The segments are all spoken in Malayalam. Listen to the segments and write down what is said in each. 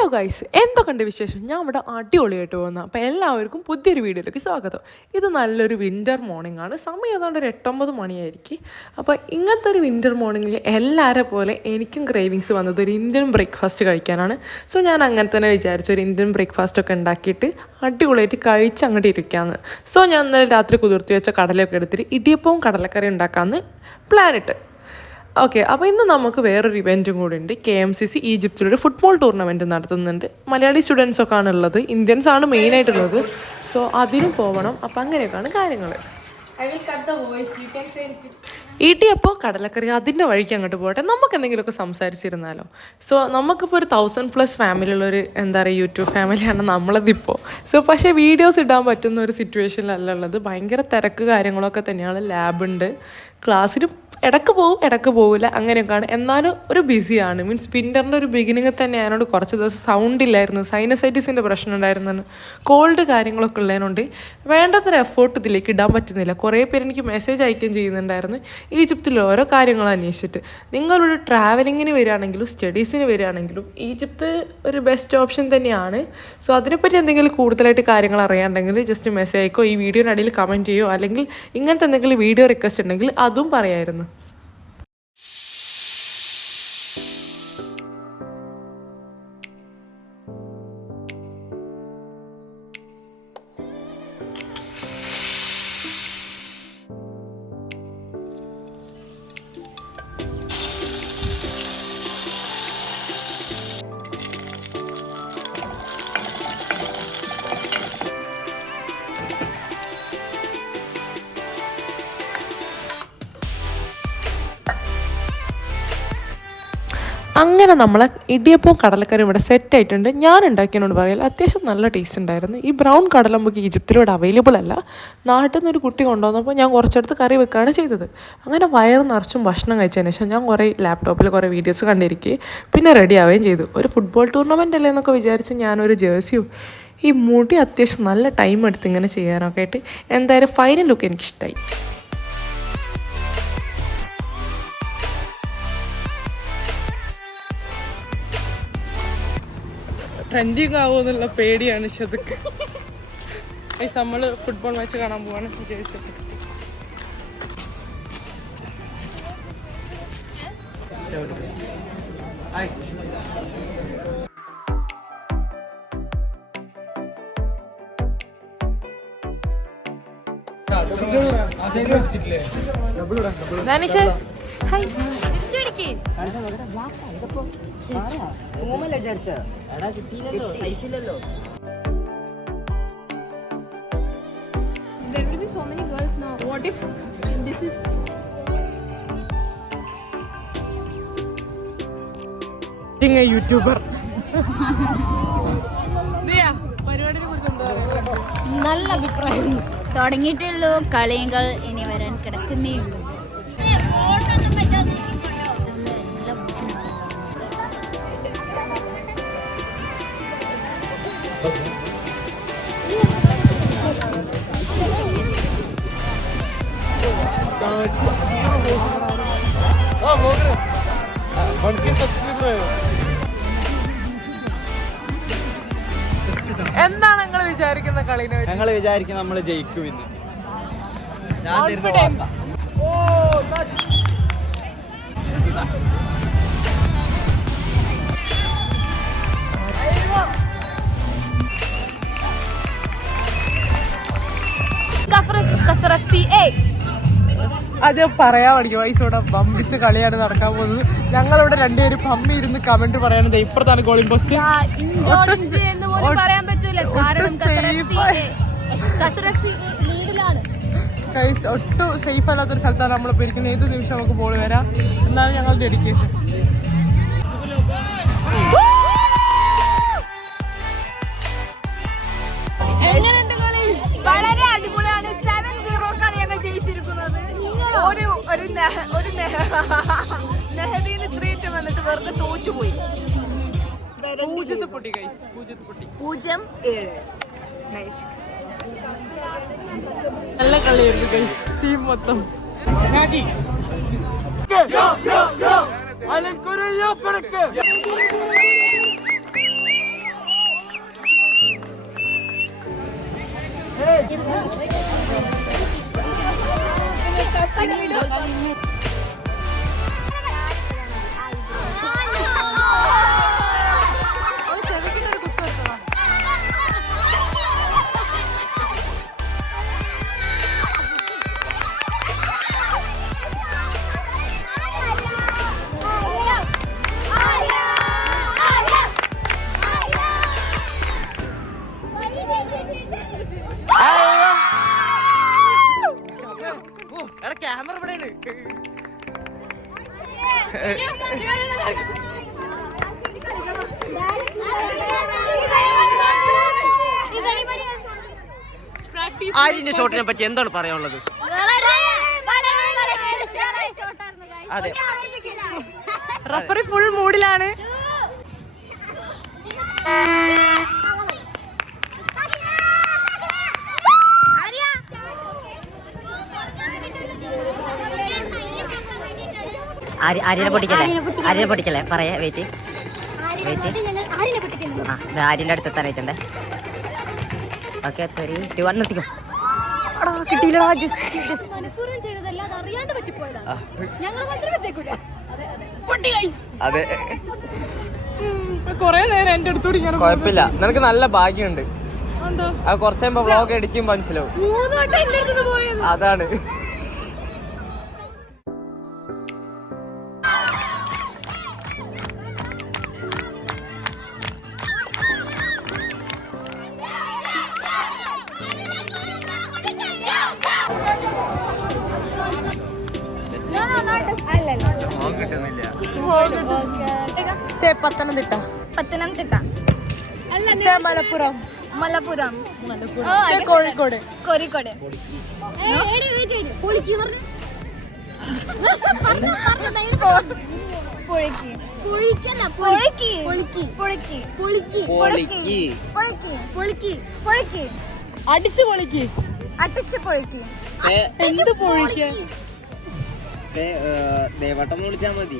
ഹലോ ഗൈസ്, എന്തൊക്കെയുണ്ട് വിശേഷം? ഞാൻ ഇവിടെ അടിപൊളിയായിട്ട് പോകുന്നത്. അപ്പോൾ എല്ലാവർക്കും പുതിയൊരു വീഡിയോയിലേക്ക് സ്വാഗതം. ഇത് നല്ലൊരു വിൻ്റർ മോർണിംഗ് ആണ്. സമയം ഏതാണ്ട് ഒരു 8-9 മണിയായിരിക്കും. അപ്പോൾ ഇങ്ങനത്തെ ഒരു വിൻ്റർ മോർണിംഗിൽ എല്ലാവരെ പോലെ എനിക്കും ക്രേവിങ്സ് വന്നത് ഒരു ഇന്ത്യൻ ബ്രേക്ക്ഫാസ്റ്റ് കഴിക്കാനാണ്. സോ ഞാൻ അങ്ങനെ തന്നെ വിചാരിച്ചു ഒരു ഇന്ത്യൻ ബ്രേക്ക്ഫാസ്റ്റ് ഒക്കെ ഉണ്ടാക്കിയിട്ട് അടിപൊളിയായിട്ട് കഴിച്ച് അങ്ങോട്ട് ഇരിക്കാമെന്ന്. സോ ഞാൻ ഇന്നലെ രാത്രി കുതിർത്തി വെച്ച കടലയൊക്കെ എടുത്തിട്ട് ഇടിയപ്പവും കടലക്കറി ഉണ്ടാക്കാമെന്ന് പ്ലാനിട്ട്. ഓക്കെ, അപ്പോൾ ഇന്ന് നമുക്ക് വേറൊരു ഇവൻറ്റും കൂടി ഉണ്ട്. KMCC ഈജിപ്തിലൊരു ഫുട്ബോൾ ടൂർണമെൻറ്റ് നടത്തുന്നുണ്ട്. മലയാളി സ്റ്റുഡൻസൊക്കെ ആണുള്ളത്, ഇന്ത്യൻസാണ് മെയിനായിട്ടുള്ളത്. സോ അതിനും പോകണം. അപ്പോൾ അങ്ങനെയൊക്കെയാണ് കാര്യങ്ങൾ. ഇടിയപ്പോൾ കടലക്കറി അതിൻ്റെ വഴിക്ക് അങ്ങോട്ട് പോകട്ടെ. നമുക്ക് എന്തെങ്കിലുമൊക്കെ സംസാരിച്ചിരുന്നാലോ. സോ നമുക്കിപ്പോൾ ഒരു 1000+ ഫാമിലിയുള്ളൊരു എന്താ പറയുക യൂട്യൂബ് ഫാമിലിയാണ് നമ്മളതിപ്പോൾ. സോ പക്ഷേ വീഡിയോസ് ഇടാൻ പറ്റുന്ന ഒരു സിറ്റുവേഷനിലല്ല ഉള്ളത്. ഭയങ്കര തിരക്ക് കാര്യങ്ങളൊക്കെ തന്നെയാണ്. ലാബുണ്ട്, ക്ലാസ്സിന് ഇടയ്ക്ക് പോവും ഇടയ്ക്ക് പോവില്ല, അങ്ങനെയൊക്കെയാണ്. എന്നാലും ഒരു ബിസിയാണ്. മീൻസ് വിൻ്ററിൻ്റെ ഒരു ബിഗിനിങ്ങിൽ തന്നെ അതിനോട് കുറച്ച് ദിവസം സൗണ്ട് ഇല്ലായിരുന്നു, സൈനസൈറ്റിസിൻ്റെ പ്രശ്നം ഉണ്ടായിരുന്നു, കോൾഡ് കാര്യങ്ങളൊക്കെ ഉള്ളതിനോണ്ട് വേണ്ടത്ര എഫേർട്ട് ഇതിലേക്ക് ഇടാൻ പറ്റുന്നില്ല. കുറേ പേര് എനിക്ക് മെസ്സേജ് അയക്കുകയും ചെയ്യുന്നുണ്ടായിരുന്നു ഈജിപ്തിൽ ഓരോ കാര്യങ്ങൾ അന്വേഷിച്ചിട്ട്. നിങ്ങളൊരു ട്രാവലിങ്ങിന് വരികയാണെങ്കിലും സ്റ്റഡീസിന് വരികയാണെങ്കിലും ഈജിപ്ത് ഒരു ബെസ്റ്റ് ഓപ്ഷൻ തന്നെയാണ്. സോ അതിനെപ്പറ്റി എന്തെങ്കിലും കൂടുതലായിട്ട് കാര്യങ്ങൾ അറിയാണ്ടെങ്കിൽ ജസ്റ്റ് മെസ്സേജ് അയക്കോ, ഈ വീഡിയോയിനടിയിൽ കമൻറ്റ് ചെയ്യോ, അല്ലെങ്കിൽ ഇങ്ങനത്തെ എന്തെങ്കിലും വീഡിയോ റിക്വസ്റ്റ് ഉണ്ടെങ്കിൽ അതും പറയായിരുന്നു. അങ്ങനെ നമ്മളെ ഇടിയപ്പവും കടലക്കറിയും ഇവിടെ സെറ്റ് ആയിട്ടുണ്ട്. ഞാൻ ഉണ്ടാക്കിയതിനോട് പറയാം, അത്യാവശ്യം നല്ല ടേസ്റ്റ് ഉണ്ടായിരുന്നു. ഈ ബ്രൗൺ കടല നമുക്ക് ഈജിപ്തിലൂടെ അവൈലബിൾ അല്ല. നാട്ടിൽ നിന്നൊരു കുട്ടി കൊണ്ടുവന്നപ്പോൾ ഞാൻ കുറച്ചെടുത്ത് കറി വെക്കുകയാണ് ചെയ്തത്. അങ്ങനെ വയറ് നിറച്ചും ഭക്ഷണം കഴിച്ചതിന് ശേഷം ഞാൻ കുറേ ലാപ്ടോപ്പിൽ കുറേ വീഡിയോസ് കണ്ടിരിക്കുകയും പിന്നെ റെഡി ആവുകയും ചെയ്തു. ഒരു ഫുട്ബോൾ ടൂർണമെൻ്റ് അല്ലേ എന്നൊക്കെ വിചാരിച്ച് ഞാനൊരു ജേഴ്സിയും ഈ മുടി അത്യാവശ്യം നല്ല ടൈം എടുത്ത് ഇങ്ങനെ ചെയ്യാനൊക്കെ ആയിട്ട് എന്തായാലും ഫൈനൽ ലുക്ക് എനിക്കിഷ്ടമായി. ട്രെൻഡിങ് ആവുമെന്നുള്ള പേടിയാണ് ശതക്ക്. നമ്മൾ ഫുട്ബോൾ മാച്ച് കാണാൻ പോവാണ് വിചാരിച്ചത്. There will be so many girls now. What if this is YouTuber? നല്ല അഭിപ്രായം. തുടങ്ങിയിട്ടുള്ളൂ, കളികൾ ഇനി വരാൻ കിടക്കുന്നേ ഉള്ളൂ. എന്താണ് നിങ്ങൾ വിചാരിക്കുന്ന കളിനെ? ഞങ്ങൾ വിചാരിക്കും നമ്മൾ ജയിക്കും ഇന്ന്. അത് പറയാൻ പഠിക്കും. വയസ്സോടെ പമ്പിച്ച് കളിയാണ് നടക്കാൻ പോകുന്നത്. ഞങ്ങളിവിടെ രണ്ടുപേരും പമ്പി ഇരുന്ന് കമന്റ് പറയാനത് ഇപ്പുറത്താണ് ഗോളിംഗ് പോസ്റ്റ്. ഒട്ടും സേഫ് അല്ലാത്തൊരു സ്ഥലത്താണ് നമ്മളിപ്പോൾ ഇരിക്കുന്നത്. ഏത് നിമിഷം നമുക്ക് ബോൾ വരാം. എന്നാലും ഞങ്ങളുടെ ഡെഡിക്കേഷൻ. വളരെ അടിപൊളിയാണ്. 7-0 ഞങ്ങൾ ജയിച്ചിരിക്കുന്നത്. ഒരു നെഹദീന് 3 വന്നിട്ട് വെറുതെ തോറ്റുപോയി. 0-7. നൈസ്. നല്ല കളിയായിരുന്നു ടീം മൊത്തം. على الكرة يا بركة ആര്യന്റെ ഷോട്ടിനെ പറ്റി എന്താണ് പറയാനുള്ളത്? അതെ, റഫറി ഫുൾ മൂഡിലാണ്. ആര്യനെ പൊട്ടിക്കല്ലേ പറയാ. വെയിറ്റ് ആ, ആര്യന്റെ അടുത്ത് എത്താനായിട്ടുണ്ടേ. ഓക്കെ, 3, 2, 1 നിർത്തിക്കും. അതെ, കൊറേ നേരം എന്റെ അടുത്തോട് ഇങ്ങനെ കുഴപ്പമില്ല. നിനക്ക് നല്ല ഭാഗ്യമുണ്ട്. അത് കുറച്ച് കഴിയുമ്പോ വ്ളോഗ് എഡിക്കും മനസ്സിലാവും. 3 വട്ടം എന്റെ അടുത്ത് പോയത്. അതാണ്. പത്തനംതിട്ട. പത്തനംതിട്ട. മലപ്പുറം. മലപ്പുറം. കോഴിക്കോട്. കോഴിക്കോട്. അടിച്ചു പൊളിക്ക്. അടിച്ചു പൊളിക്ക്. എന്ത് പൊളിക്ക്? ദേവട്ടൻ എന്ന് വിളിച്ചാ മതി.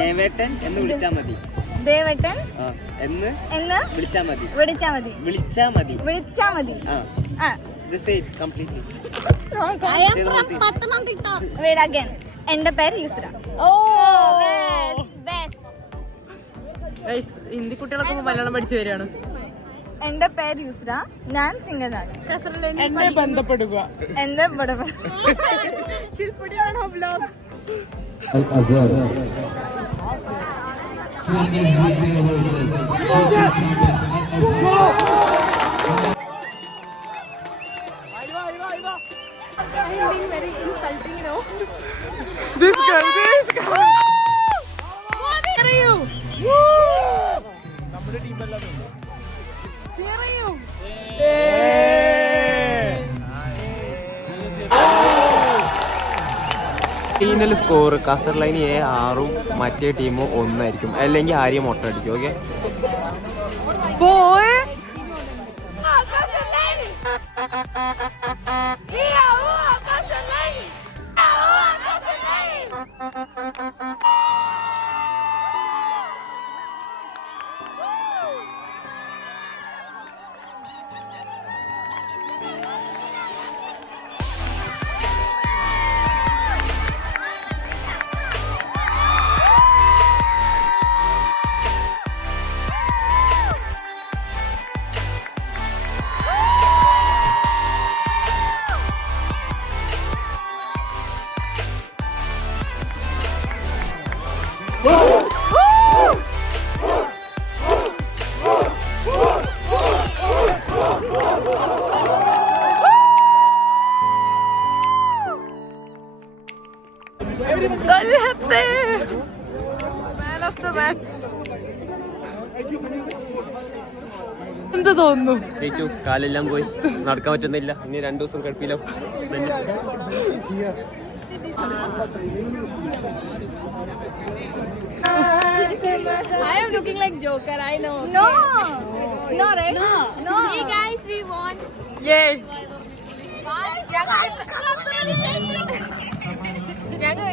ദേവേട്ടൻ എന്ന് വിളിച്ചാ മതി. ദേവട്ടൻ എന്ന് വിളിച്ചാ മതി. വിളിച്ചാ മതി. വിളിച്ചാ മതി. വിളിച്ചാ മതി. എന്റെ പേര് യുസ്ര. ഹിന്ദി കുട്ടികളൊക്കെ മലയാളം പഠിച്ചു വരികയാണ്. എന്റെ പേര് യുസ്ര. ഞാൻ സിംഗറാണ്. എന്നെ ബന്ധപ്പെടുക. എന്റെ This girl. ടീമിൽ സ്കോർ കാസർ ലൈൻ 6 മറ്റേ ടീം 1 ആയിരിക്കും. അല്ലെങ്കിൽ ആര്യ മൊട്ട അടിക്കും. Okay, Boy. എന്ത് തോന്നുന്നു? ജയിച്ചു. കാലെല്ലാം പോയി, നടക്കാൻ പറ്റുന്നില്ല. ഇനി 2 ദിവസം കിടപ്പില്ല. I am looking like Joker, I know. No, no, right? No. Hey guys, we won. Yay. ഞങ്ങൾ